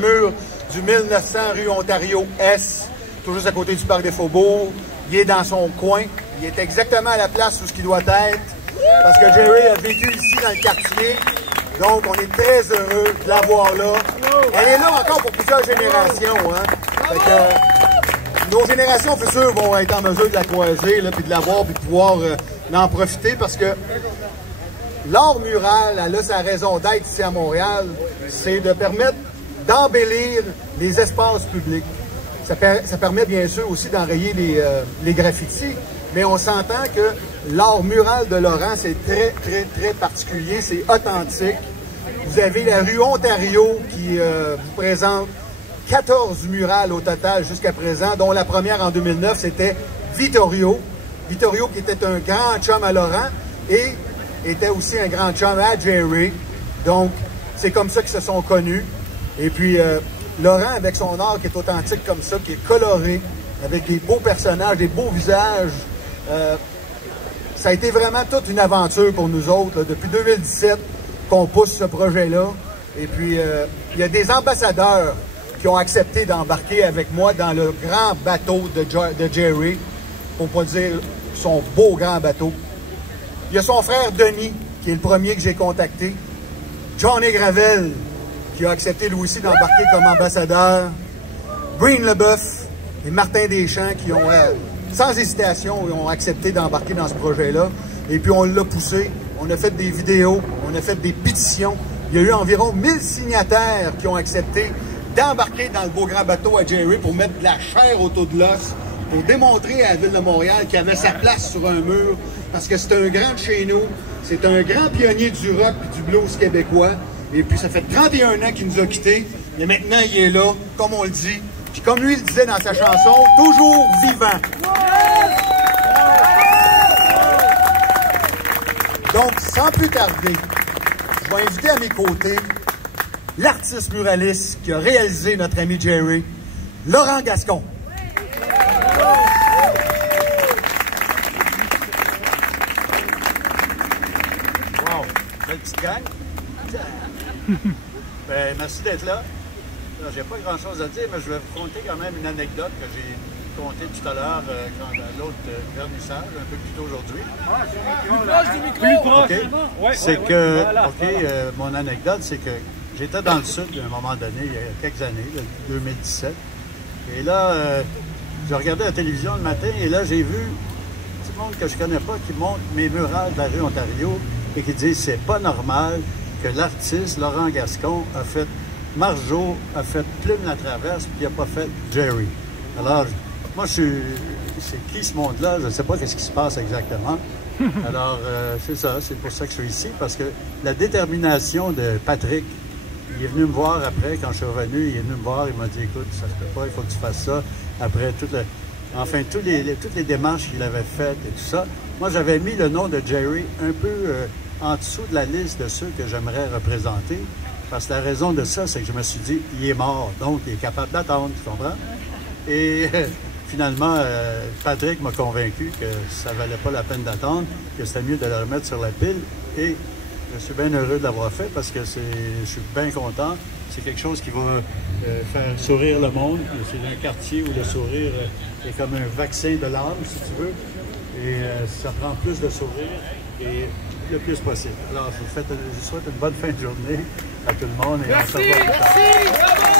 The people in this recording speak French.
mur du 1900 rue Ontario S, tout juste à côté du Parc des Faubourgs. Il est dans son coin. Il est exactement à la place où ce qu'il doit être. Parce que Jerry a vécu ici dans le quartier. Donc, on est très heureux de l'avoir là. Elle est là encore pour plusieurs générations. Hein? Fait que, nos générations futures vont être en mesure de la croiser, puis de la voir, puis de pouvoir en profiter. Parce que l'art mural, elle a sa raison d'être ici à Montréal. C'est de permettre d'embellir les espaces publics. Ça permet bien sûr aussi d'enrayer les graffitis. Mais on s'entend que l'art mural de Laurent, c'est très, très, très particulier. C'est authentique. Vous avez la rue Ontario qui vous présente 14 murales au total jusqu'à présent, dont la première en 2009, c'était Vittorio. Vittorio qui était un grand chum à Laurent et était aussi un grand chum à Jerry. Donc, c'est comme ça qu'ils se sont connus. Et puis, Laurent, avec son art qui est authentique comme ça, qui est coloré, avec des beaux personnages, des beaux visages, ça a été vraiment toute une aventure pour nous autres, là, depuis 2017 qu'on pousse ce projet-là. Et puis, il y a des ambassadeurs qui ont accepté d'embarquer avec moi dans le grand bateau de Jerry, pour ne pas dire son beau grand bateau. Il y a son frère Denis, qui est le premier que j'ai contacté. Johnny Gravel, qui a accepté lui aussi d'embarquer comme ambassadeur. Breen Leboeuf et Martin Deschamps qui ont, sans hésitation, ont accepté d'embarquer dans ce projet-là. Et puis on l'a poussé, on a fait des vidéos, on a fait des pétitions. Il y a eu environ 1000 signataires qui ont accepté d'embarquer dans le beau grand bateau à Jerry pour mettre de la chair autour de l'os, pour démontrer à la Ville de Montréal qu'il avait sa place sur un mur, parce que c'est un grand de chez nous, c'est un grand pionnier du rock et du blues québécois. Et puis, ça fait 31 ans qu'il nous a quittés. Mais maintenant, il est là, comme on le dit. Puis comme lui le disait dans sa chanson, toujours vivant. Donc, sans plus tarder, je vais inviter à mes côtés l'artiste muraliste qui a réalisé notre ami Jerry, Laurent Gascon. Wow, belle petite gang. Ben, merci d'être là. J'ai pas grand-chose à dire, mais je vais vous conter quand même une anecdote que j'ai contée tout à l'heure dans l'autre vernissage, un peu plus tôt aujourd'hui. Plus proche. Okay. Ouais, c'est que, mon anecdote, c'est que j'étais dans le sud à un moment donné, il y a quelques années, 2017. Et là, je regardais la télévision le matin et là, j'ai vu tout le monde que je connais pas qui monte mes murales de la rue Ontario et qui dit c'est pas normal que l'artiste Laurent Gascon a fait Marjo, a fait Plume la Traverse, puis il n'a pas fait Jerry. Alors, moi, c'est qui ce monde-là? Je ne sais pas ce qui se passe exactement. Alors, c'est ça, c'est pour ça que je suis ici, parce que la détermination de Patrick, il est venu me voir après, quand je suis revenu, il est venu me voir, il m'a dit, écoute, ça se peut pas, il faut que tu fasses ça. Après, toutes les démarches qu'il avait faites et tout ça. Moi, j'avais mis le nom de Jerry un peu en dessous de la liste de ceux que j'aimerais représenter. Parce que la raison de ça, c'est que je me suis dit, il est mort, donc il est capable d'attendre, tu comprends? Et finalement, Patrick m'a convaincu que ça valait pas la peine d'attendre, que c'était mieux de le remettre sur la pile. Et je suis bien heureux de l'avoir fait parce que je suis bien content. C'est quelque chose qui va faire sourire le monde. C'est un quartier où le sourire est comme un vaccin de l'âme, si tu veux. Et ça prend plus de sourire et le plus possible. Alors, je vous souhaite une bonne fin de journée à tout le monde et on se revoit plus tard.